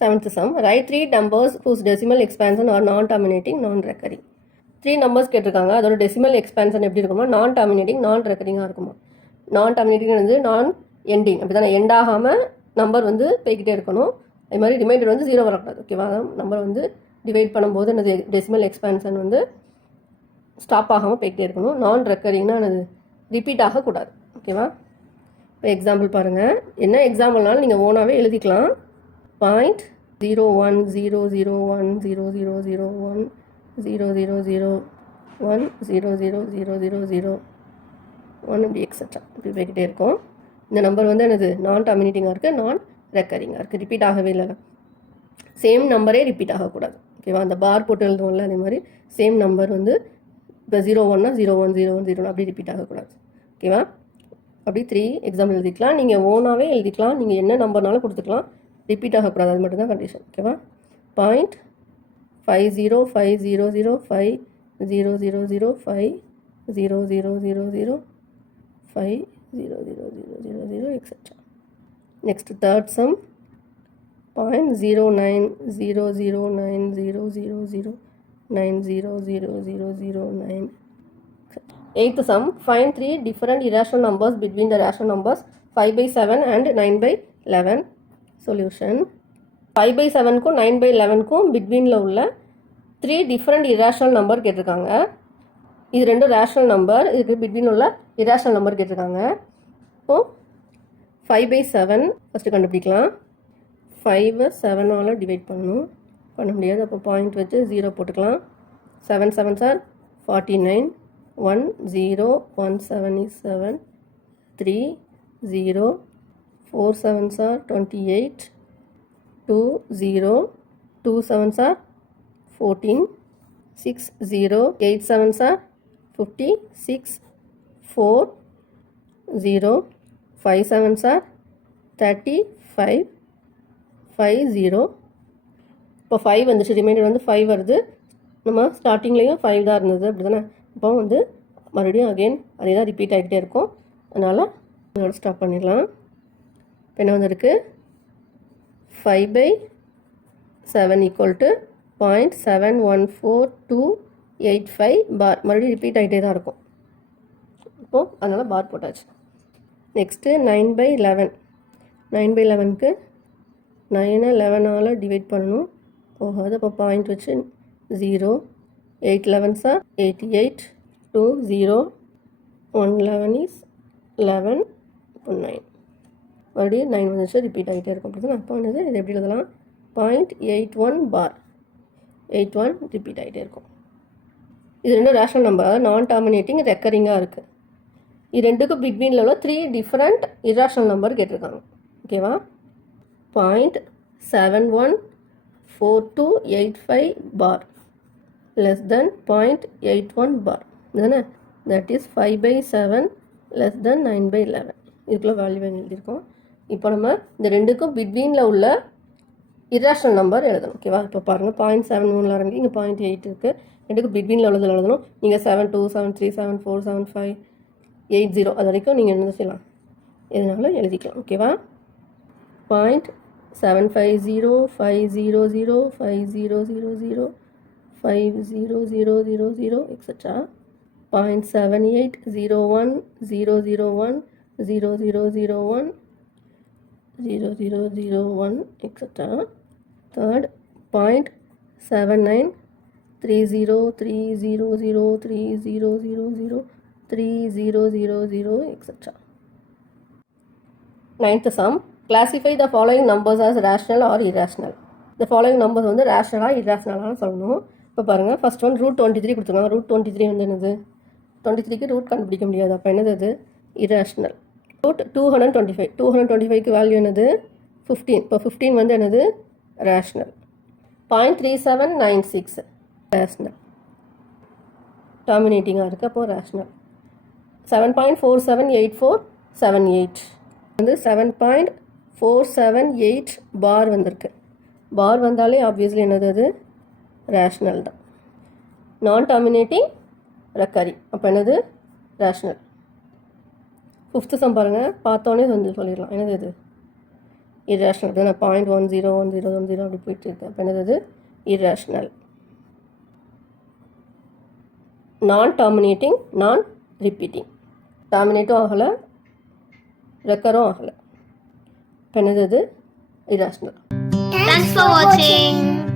Seventh sum, write 3 numbers whose decimal expansion are non-terminating, non-recurring. 3 numbers கேட்டிருக்காங்க. அதோட decimal expansion எப்படி இருக்குமா, நான் டர்மினேட்டிங் நான் ரெக்கரிங்காக இருக்குமா. நான் டர்மினேட்டிங் வந்து நான் எண்டிங், அப்படி தானே, எண்ட் ஆகாமல் நம்பர் வந்து போய்கிட்டே இருக்கணும். அது மாதிரி ரிமைண்டர் வந்து 0 வரக்கூடாது. ஓகேவா, நம்பர் வந்து டிவைட் பண்ணும்போது என்னது டெசிமல் எக்ஸ்பான்ஷன் வந்து ஸ்டாப் ஆகாமல் போய்கிட்டே இருக்கணும். நான் ரெக்கரிங்னா என்னது ரிப்பீட் ஆகக்கூடாது. ஓகேவா, இப்போ எக்ஸாம்பிள் பாருங்கள். என்ன எக்ஸாம்பிள்னாலும் நீங்கள் ஓனாகவே எழுதிக்கலாம். 0.010010001 00001 0000001 இப்படி எக்ஸட்ரா இப்படி போய்கிட்டே இருக்கும். இந்த நம்பர் வந்து என்னது நான் டர்மினேட்டிங்காக இருக்குது, நான் ரெக்கரிங்காக இருக்குது, ரிப்பீட் ஆகவே இல்லை. சேம் நம்பரே ரிப்பீட் ஆகக்கூடாது. ஓகேவா, அந்த பார் போட்டு எழுதுவோம்ல, அதே மாதிரி சேம் நம்பர் வந்து இப்போ 01னா 010101 அப்படி ரிப்பீட் ஆகக்கூடாது. ஓகேவா, அப்படி 3 எக்ஸாம்பிள் எழுதிக்கலாம். நீங்கள் ஓனாகவே எழுதிக்கலாம், நீங்கள் என்ன நம்பர்னாலும் கொடுத்துக்கலாம், ரிப்பீட் ஆகக்கூடாது, அது மட்டும்தான் கண்டிஷன். ஓகேவா, 0.5000500050005000 etc. Next third sum, 0.0900900090009. Eighth sum, find 3 different irrational numbers between the rational numbers 5/7 and 9/11. Solution, 5/7க்கும் 9/11க்கும் பிட்வீனில் உள்ள 3 டிஃப்ரெண்ட் இராஷனல் நம்பர் கேட்டிருக்காங்க. இது ரெண்டும் ரேஷனல் நம்பர், இதுக்கு பிட்வீன் உள்ள இராஷனல் நம்பர் கேட்டிருக்காங்க. இப்போது 5/7 ஃபஸ்ட்டு கண்டுபிடிக்கலாம். 5 7ஆல் டிவைட் பண்ண முடியாது, அப்போ பாயிண்ட் வச்சு 0 போட்டுக்கலாம். 7 7s are 49, 1 0 1 7 is 7, 3 0, 4 7s are 28, 2 0, 2 7s are 14, 6 0, 8 7s are 56, 4 0, 5 7s are 35, 5 0. இப்போ 5 வந்துச்சு, ரிமைண்டர் வந்து 5 வருது. நம்ம ஸ்டார்டிங்லேயும் 5 தான் இருந்தது, அப்படி தானே. இப்போ வந்து மறுபடியும் அகெயின் அதே தான் ரிப்பீட் ஆகிக்கிட்டே இருக்கும். அதனால் அதோட ஸ்டாப் பண்ணிடலாம். இப்போ என்ன வந்துருக்கு, 5/7 ஈக்குவல் டு 0.714285 பார். மறுபடியும் ரிப்பீட் ஆகிட்டே தான் இருக்கும். இப்போது அதனால் பார் போட்டாச்சு. நெக்ஸ்ட்டு 9/11. 9/11க்கு 9 11ஆல் டிவைட் பண்ணணும், போகாது. அப்போ பாயிண்ட் வச்சு 0, 8 11s are 88, 2 0, 1 11 is 11, 9. மறுபடியும் 9 வந்துச்சு, ரிப்பீட் ஆகிட்டே இருக்கும். அப்படி தான் அப்போ வந்து இது எப்படி எழுதலாம், 0.81 பார், 81 ரிப்பீட் ஆகிட்டே இருக்கும். இது ரெண்டும் ரேஷனல் நம்பர், நான் டர்மினேட்டிங் ரெக்கரிங்காக இருக்குது. இது ரெண்டுக்கும் பிட்வீனில் உள்ள 3 டிஃப்ரெண்ட் இராஷனல் நம்பர் கேட்டிருக்காங்க. ஓகேவா, 0.714285 பார் less than 0.81 bar தானே, that is 5/7 less than 9/11. இதுக்குள்ள வேல்யூ எழுதியிருக்கோம். இப்போ நம்ம இந்த ரெண்டுக்கும் பிட்வீனில் உள்ள இராஷனல் நம்பர் எழுதணும். ஓகேவா, இப்போ பாருங்கள் 0.71 ஆரம்பிக்கு, இங்கே 0.8 இருக்குது. ரெண்டுக்கும் பிட்வீனில் உள்ளதில் எழுதணும். நீங்கள் 72 73 74 75 80 அது வரைக்கும் நீங்கள் என்ன செய்யலாம், எதுனாலும் எழுதிக்கலாம். ஓகேவா, 0.750500500 50000 etc. 0.7801 001 0001 0001 etc. Third, 0.79 303000 3000 3000 etc. Ninth sum, classify the following numbers as rational or irrational. The following numbers வந்து ரேஷனலாக இர்ரேஷனலாக சொல்லணும். இப்போ பாருங்கள், ஃபஸ்ட் ஒன் √23 கொடுத்துருக்காங்க. √23 வந்து என்னது, 23க்கு ரூட் கண்டுபிடிக்க முடியாது, அப்போ என்னது அது இர்ரேஷனல். √225 225க்கு வேல்யூ என்னது 15, இப்போ 15 வந்து என்னது ரேஷனல். 0.3796 ரேஷனல், டர்மினேட்டிங்காக இருக்குது, அப்போது ரேஷனல். 7.478478 வந்து 7.478 பார் வந்திருக்கு. பார் வந்தாலே ஆப்வியஸ்லி என்னது அது ரேஷனல் தான். நான் டர்மினேட்டிங் ரெக்கரிங், அப்போ என்னது ரேஷனல். 5th சம் பாருங்கள், பார்த்தோன்னே வந்து சொல்லிடலாம், என்னது இது irrational. Then 0.101010 அப்படி போயிட்டு இருக்கு. அப்போ என்னது irrational. நான் டெர்மினேட்டிங், நான் ரிப்பீட்டிங். டெர்மினேட்டும் ஆகலை, ரெக்கரும் ஆகலை. இப்போ என்னது irrational. Thanks for watching.